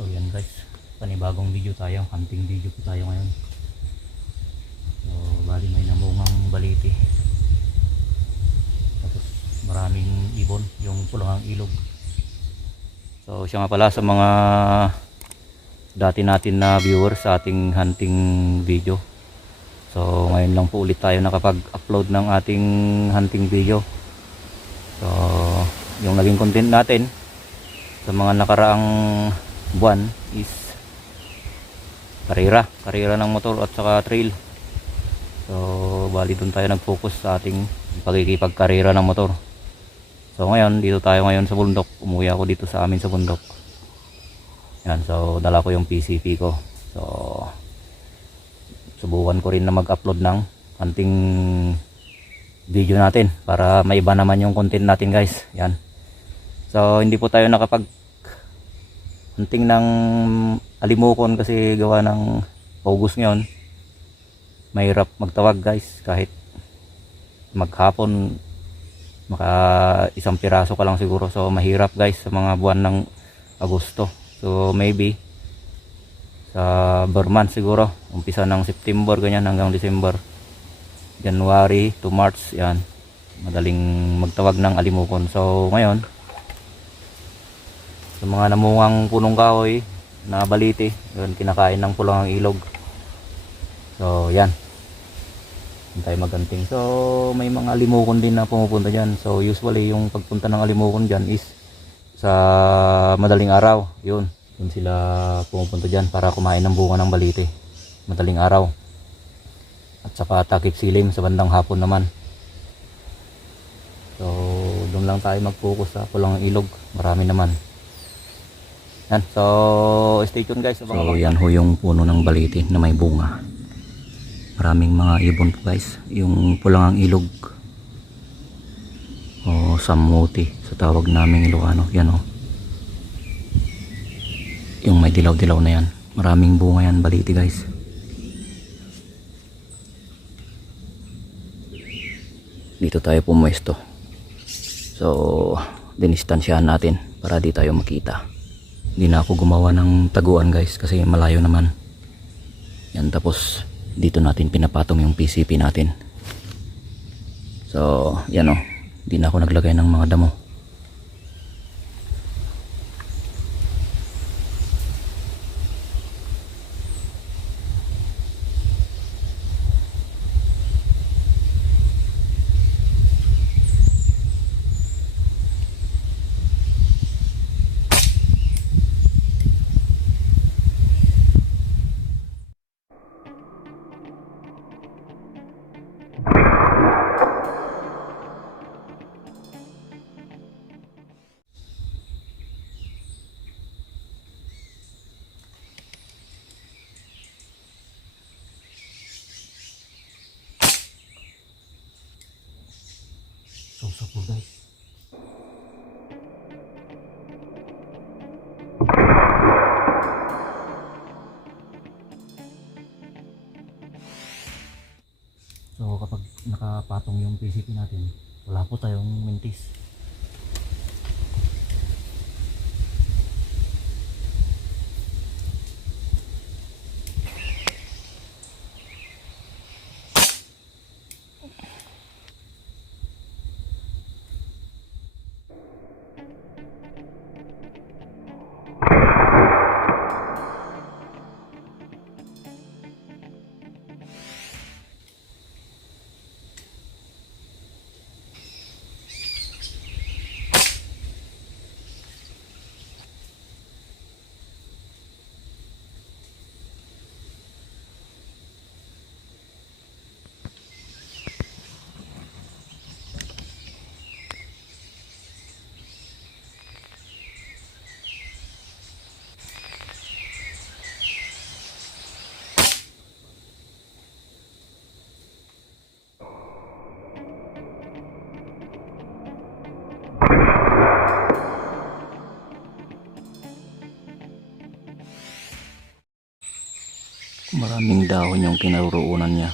So yan guys, panibagong video tayo, hunting video po tayo ngayon. So bali may namungang baliti, tapos maraming ibon, yung pulangang ilog. So siya nga pala sa mga dati natin na viewers sa ating hunting video. So ngayon lang po ulit tayo nakapag-upload ng ating hunting video. So yung naging content natin sa mga nakaraang buwan is karera ng motor at saka trail. So bali doon tayo nag-focus sa ating pagkikipagkarera ng motor. So ngayon dito tayo ngayon sa bundok. Umuwi ako dito sa amin sa bundok. Yan, so dala ko yung PCP ko. So subukan ko rin na mag-upload ng hunting video natin para maiba naman yung content natin guys. Yan. So hindi po tayo nakapag hunting ng alimokon kasi gawa ng August ngayon. Mahirap magtawag guys, kahit maghapon maka isang piraso ka lang siguro. So mahirap guys sa mga buwan ng Agosto. So maybe sa Burman siguro, umpisa ng September ganyan hanggang December, January to March, yan madaling magtawag ng alimokon. So ngayon sa mga namungang punong kahoy na baliti, yun kinakain ng pulangang ilog. So yan, tayo maganting. So may mga alimokon din na pumupunta dyan. So usually yung pagpunta ng alimokon dyan is sa madaling araw. Yun sila pumupunta dyan para kumain ng bunga ng baliti madaling araw, at saka takip silim sa bandang hapon naman. So doon lang tayo mag-focus sa pulangang ilog, marami naman yan. So stay tuned guys. So yan ho yung puno ng baliti na may bunga, maraming mga ibon po guys. Yung pulangang ilog o samuti sa tawag naming Ilocano, yan o, yung may dilaw-dilaw na yan, maraming bunga yan, baliti guys. Dito tayo pumuesto, so dinistansyahan natin para di tayo makita. Hindi na ako gumawa ng taguan guys kasi malayo naman yan. Tapos dito natin pinapatong yung PCP natin. So yan o, hindi na ako naglagay ng mga damo. So po guys, so kapag nakapatong yung PCP natin, wala po tayong mintis. Maraming dahon yung kinaroroonan niya.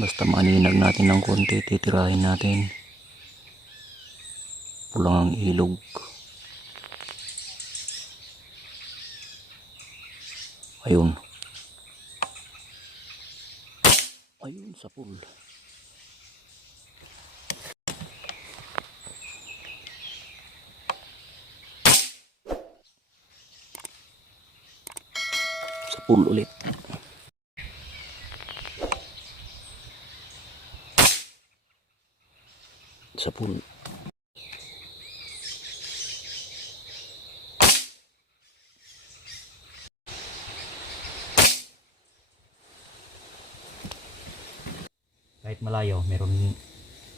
Basta maninag natin ng konti, titirahin natin. Pulang ang ilog. Ayun. Ayun sa pool. Sa pool ulit. Sa pool. Kahit malayo, meron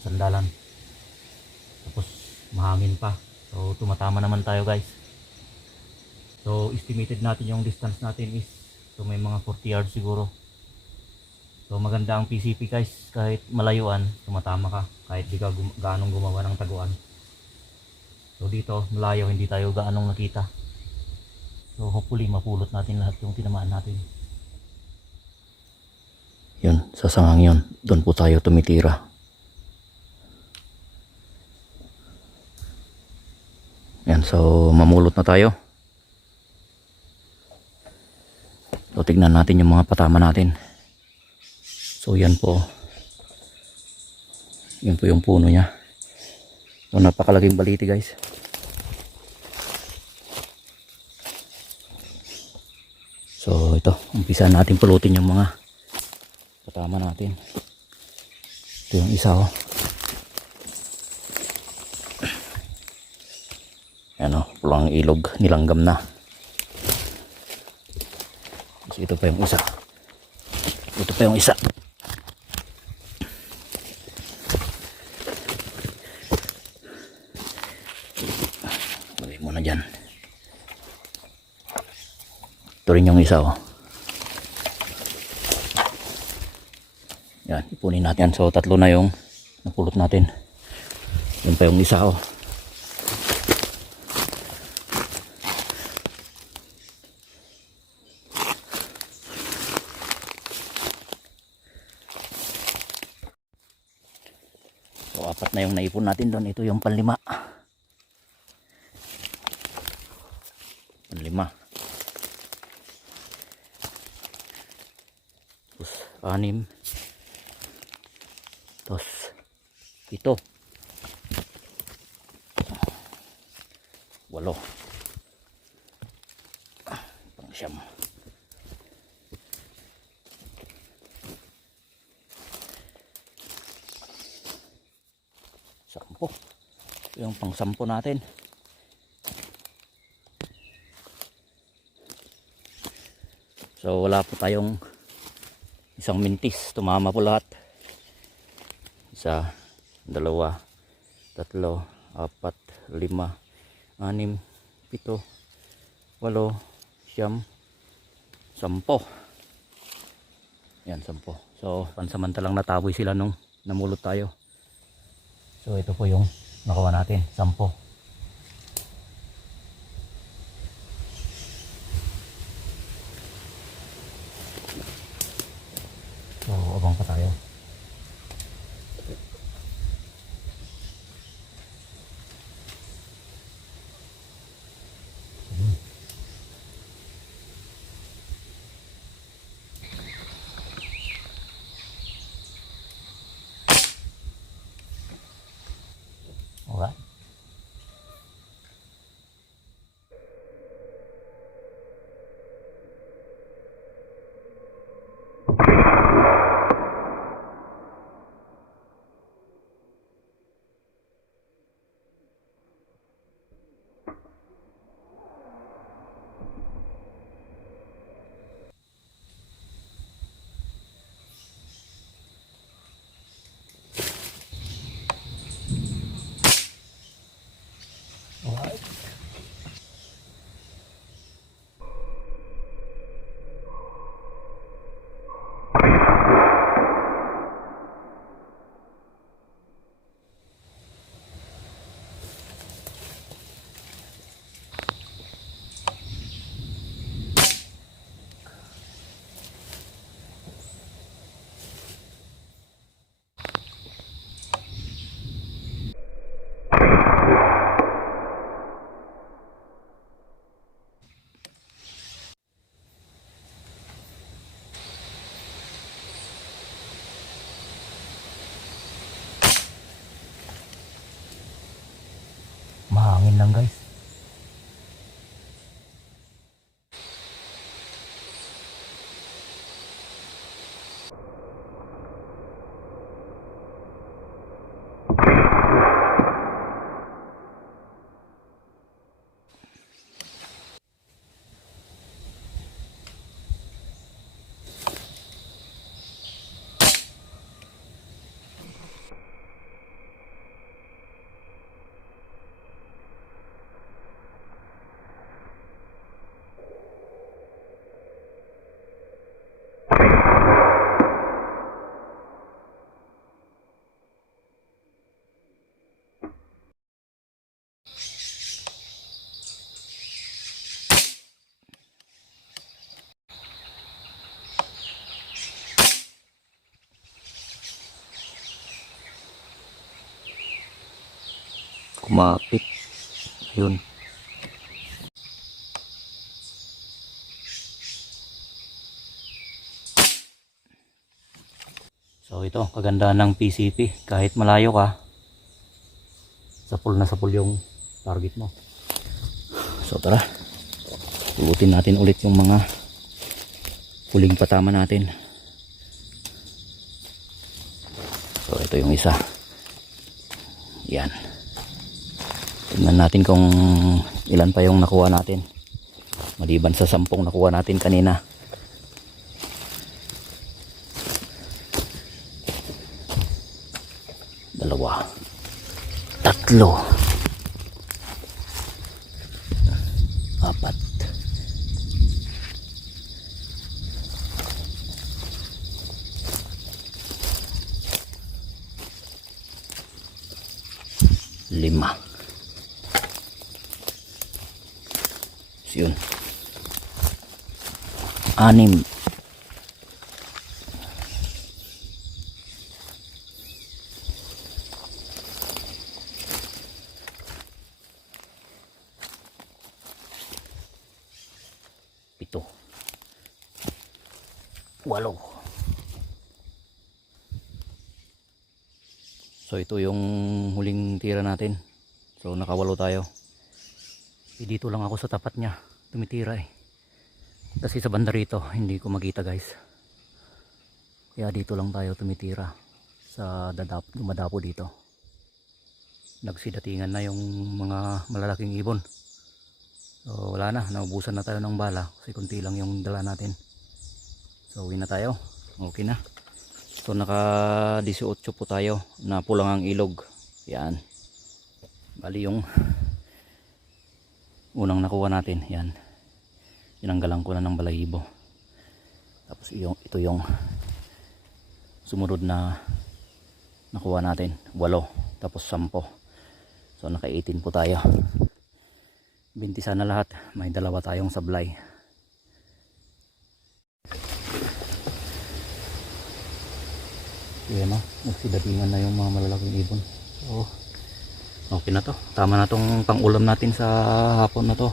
sandalan. Tapos mahangin pa. So tumatama naman tayo guys. So estimated natin yung distance natin is so may mga 40 yards siguro. So maganda ang PCP guys, kahit malayuan, tumatama ka kahit di ka gaanong gumawa ng taguan. So dito malayo, hindi tayo gaanong nakita. So hopefully mapulot natin lahat yung tinamaan natin. Yun, sa sangang yun, doon po tayo tumitira. Yan, so mamulot na tayo. So tignan natin yung mga patama natin. So yan po. Yun po yung puno niya. So napakalaking baliti guys. So ito, umpisa natin pulutin yung mga patama natin. Ito yung isa oh. Yan oh, pulang ilog, nilanggam na. So ito pa yung isa. Ito pa yung isa. Lagay mo na dyan. Ito rin yung isa oh. Yan, ipunin natin. So tatlo na yung napulot natin. Yun pa yung isa oh. So apat na yung naipon natin doon. Ito yung panlima. Panlima. Tapos 6. Tapos 7. 8. Pang-siyam. Sampo. Yung pang-sampo natin. So wala po tayong isang mintis. Tumama po lahat. 1, 2, 3, 4, 5, 6, 7, 8, 9, 10. Yan, 10. So pansamantalang nataboy sila nung namulot tayo. So ito po yung nakuha natin, 10. So abang pa tayo. Alright. hangin lang guys. Kumapit. Ayun. So ito, kagandahan ng PCP. Kahit malayo ka, sapul na sapul yung target mo. So tara, pulutin natin ulit yung mga huling patama natin. So ito yung isa. Yan. Tingnan natin kung ilan pa yung nakuha natin. Maliban sa 10 nakuha natin kanina. Dalawa. Tatlo. Apat. Lima. Yun. 6. Pito. 8. So ito yung huling tira natin. So nakawalo tayo. Dito lang ako sa tapat niya tumitira eh. Kasi sa banda rito hindi ko makita guys. Kaya dito lang tayo tumitira sa dumadapo dito. Nagsidatingan na yung mga malalaking ibon. So wala na, naubusan na tayo ng bala kasi kunti lang yung dala natin. So uwi na tayo. Okay na. So naka 18 po tayo na pulang ang ilog. Yan. Bali yung unang nakuha natin, yan. Tinanggalan ko na ng balahibo. Tapos ito yung sumunod na nakuha natin, 8, tapos 10. So naka 18 po tayo. 20 sana lahat, may 2 tayong sablay. Yan o, nagsidatingan na yung mga malalaking ibon. So okay na to. Tama na tong pang-ulam natin sa hapon na to.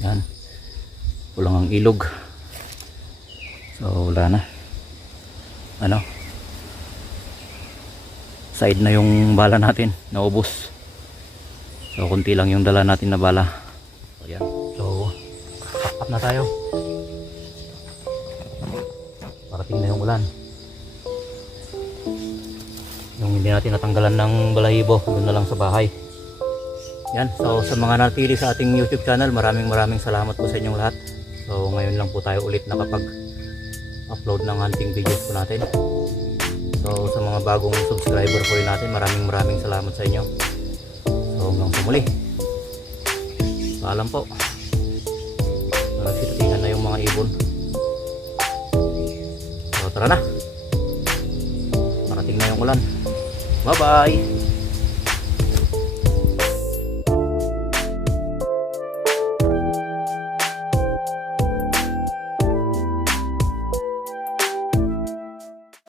Yan. Pulang ang ilog. So wala na. Ano? Side na yung bala natin. Naubos. So kunti lang yung dala natin na bala. So yan. So pack up na tayo. Parating na yung ulan. Yung hindi natin natanggalan ng balahibo, doon na lang sa bahay. Yan, so sa mga natili sa ating YouTube channel, maraming salamat po sa inyong lahat. So ngayon lang po tayo ulit nakapag-upload ng hunting videos po natin. So sa mga bagong subscriber po rin natin, maraming salamat sa inyo. So hanggang sa muli. Paalam po. Nagsititingan na yung mga ibon. So tara na. Parating na yung ulan. Bye bye.